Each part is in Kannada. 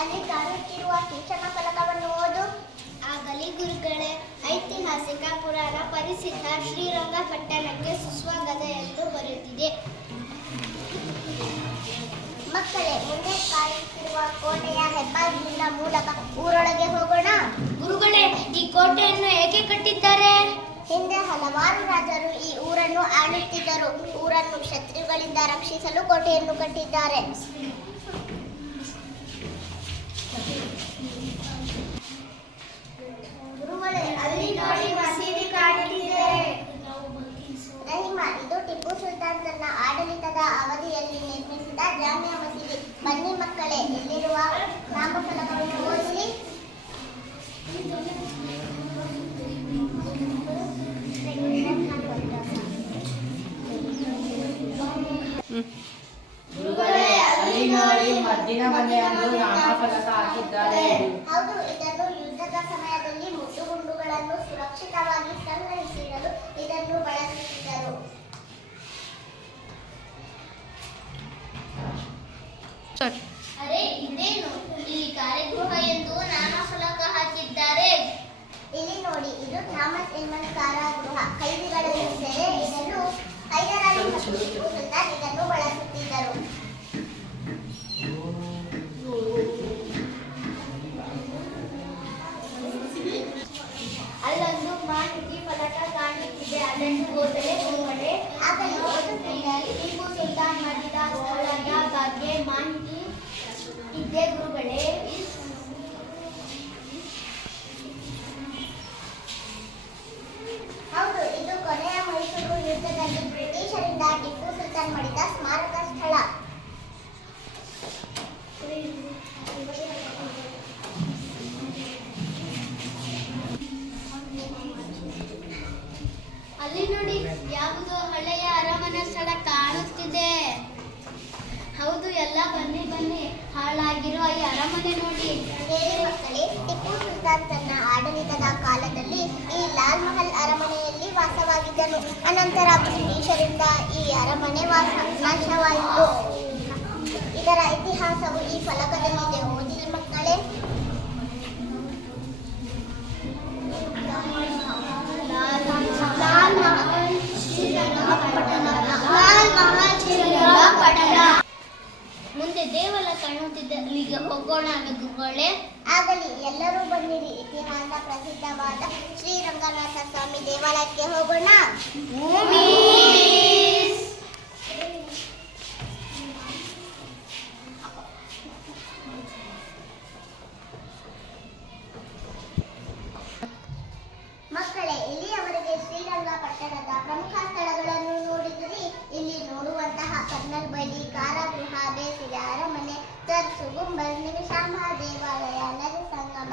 ಅಲ್ಲಿ ಕಾಣುತ್ತಿರುವ ಸೂಚನಾ ಫಲಕವನ್ನು ಓದು. ಆಗಲಿ ಗುರುಗಳೇ, ಐತಿಹಾಸಿಕ ಪುರಾಣ ಪರಿಸಿದ್ಧ ಶ್ರೀರಂಗಪಟ್ಟಣಕ್ಕೆ ಸುಸ್ವಾಗತ ಎಂದು ಬರೆದಿದೆ. ಮಕ್ಕಳೇ, ಮುಂದೆ ಕಾಣುತ್ತಿರುವ ಕೋಟೆಯ ಹೆಬ್ಬಾಗಿಲಿನ ಮೂಲಕ ಊರೊಳಗೆ ಹೋಗೋಣ. ಗುರುಗಳೇ, ಈ ಕೋಟೆಯನ್ನು ಏಕೆ ಕಟ್ಟಿದ್ದಾರೆ? ಹಿಂದೆ ಹಲವಾರು ರಾಜರು ಈ ಊರನ್ನು ಆಳುತ್ತಿದ್ದರು. ಊರನ್ನು ಶತ್ರುಗಳಿಂದ ರಕ್ಷಿಸಲು ಕೋಟೆಯನ್ನು ಕಟ್ಟಿದ್ದಾರೆ. ಗುರುಗಳೇ, ಅಲ್ಲಿ ನೋಡಿ ಮಸೀದಿ ಕಾಣುತ್ತಿದೆ. ರಹಿಮಾ, ಇದು ಟಿಪ್ಪು ಸುಲ್ತಾನ್ ತನ್ನ ಆಡಳಿತದ ಅವಧಿಯಲ್ಲಿ ನಿರ್ಮಿಸಿದ ಜಾಮಿಯಾ ಮಸೀದಿ. ಬನ್ನಿ ಮಕ್ಕಳೇ, ಇಲ್ಲಿರುವ ನಾಮಫಲಕವನ್ನು ಓದಿರಿ. ಗುರುಗಳೇ, ಅಲ್ಲಿ ನೋಡಿ ಮದ್ದಿನ ಮನೆಯನ್ನು ನಾಮಫಲಕ ಹಾಕಿದ್ದಾರೆ. ಹೌದು, ಇದನ್ನು ಯುದ್ಧದ ಸಮಯದಲ್ಲಿ ಮುಟ್ಟುಗುಂಡುಗಳನ್ನು ಸುರಕ್ಷಿತವಾಗಿ ಸಂಗ್ರಹಿಸಿಡಲು ಇದನ್ನು ಬಳಸುತ್ತಿದ್ದರು. ಅರೆ, ಇದೇನು ಇಲ್ಲಿ ಕಾರ್ಯಗೃಹ ಎಂದು ನಾಮಫಲಕ ಹಾಕಿದ್ದಾರೆ? ಇಲ್ಲಿ ನೋಡಿ, ಇದು ಥಾಮಸ್ ಎಲ್ಮನ್ ಕಾರಾಗೃಹ. ಕೈದಿಗಳನ್ನು ಸೆರೆ ಇಡಲು ಹೈದರಾಲಿ ಮತ್ತು ಟಿಪ್ಪು ಸುಲ್ತಾನ್ ಇದನ್ನು ಬಳಸುತ್ತಿದ್ದರು. ಅಲ್ಲೊಂದು ಮಾಹಿತಿ ಫಲಕ ಕಾಣುತ್ತಿದೆ, ಅದನ್ನು ಓದಲೇ ಗುರುಗಳೇ? ಆಗಲಿ, ಓದುತ್ತಿದ್ದರೆ ಟಿಪ್ಪು ಸುಲ್ತಾನ್ ಮಾಡಿದ ಸ್ಥಳದ ಬಗ್ಗೆ ಮಾಹಿತಿ ಇದೆ ಗುರುಗಳೇ. ಹೌದು, ಇದು ಕೊನೆಯ ಮೈಸೂರು ಯುದ್ಧದಲ್ಲಿ ಬ್ರಿಟಿಷರಿಂದ ಟಿಪ್ಪು ಸುಲ್ತಾನ್ ಮಾಡಿದ ಸ್ಮಾರಕ ಸ್ಥಳ. ಅಲ್ಲಿ ನೋಡಿ, ಯಾವುದೋ ಹಳೆಯ ಅರಮನೆ ಸ್ಥಳ ಕಾಣುತ್ತಿದೆ. ಹೌದು, ಎಲ್ಲ ಬನ್ನಿ ಬನ್ನಿ, ಹಾಳಾಗಿರೋ ಈ ಅರಮನೆ ನೋಡಿ. ಹೇಳಿ ಮಕ್ಕಳೇ, ಟಿಪ್ಪು ಸುಲ್ತಾನ್ ತನ್ನ ಆಡಳಿತದ ಕಾಲದಲ್ಲಿ ಈ ಲಾಲ್ ಮಹಲ್ ಅರಮನೆಯಲ್ಲಿ ವಾಸವಾಗಿದ್ದನು. ಅನಂತರ ಬ್ರಿಟಿಷರಿಂದ ಈ ಅರಮನೆ ನಾಶವಾಯಿತು. ಇದರ ಇತಿಹಾಸವು ಈ ಫಲಕದಲ್ಲಿದೆ, ಓದಿರಿ ಮಕ್ಕಳೇ. ಲಾಲ್ ಮಹಲ್ ಶ್ರೀರಂಗಪಟ್ಟಣ. ಲಾಲ್ ಮಹಲ್ ಶ್ರೀರಂಗಪಟ್ಟಣ. ಮುಂದೆ ದೇವಾಲಯ ಕಾಣುತ್ತಿದ್ದ, ಅಲ್ಲಿಗೆ ಹೋಗೋಣ ಗುರುಗಳೇ? ಆಗಲಿ, ಎಲ್ಲರೂ ಬನ್ನಿರಿ. ಇತಿಹಾಸ ಪ್ರಸಿದ್ಧವಾದ ಶ್ರೀರಂಗನಾಥ ಸ್ವಾಮಿ ದೇವಾಲಯಕ್ಕೆ ಹೋಗೋಣ. ಮಕ್ಕಳೇ, ಇಲ್ಲಿಯವರೆಗೆ ಶ್ರೀರಂಗಪಟ್ಟಣದ ಪ್ರಮುಖ ಸ್ಥಳಗಳನ್ನು ನೋಡಿದಿರಿ. ಇಲ್ಲಿ ನೋಡುವಂತಹ ಕರ್ನಲ್ ಬಳಿ ಕಾರಾಗೃಹ, ಬೇಸಿಗೆ ಅರಮನೆ, ಚರ್ಚು, ಗುಂಬಜ್, ನಿಮಿಷಾಂಬ ದೇವಾಲಯ, ನದಿ ಸಂಗಮ,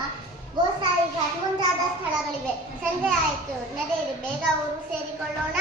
ಗೋಸಾಯಿ ಘಾಟ್ ಮುಂತಾದ ಸ್ಥಳಗಳಿವೆ. ಸಂಜೆ ಆಯಿತು, ನಡೆಯಿರಿ, ಬೇಗ ಊರು ಸೇರಿಕೊಳ್ಳೋಣ.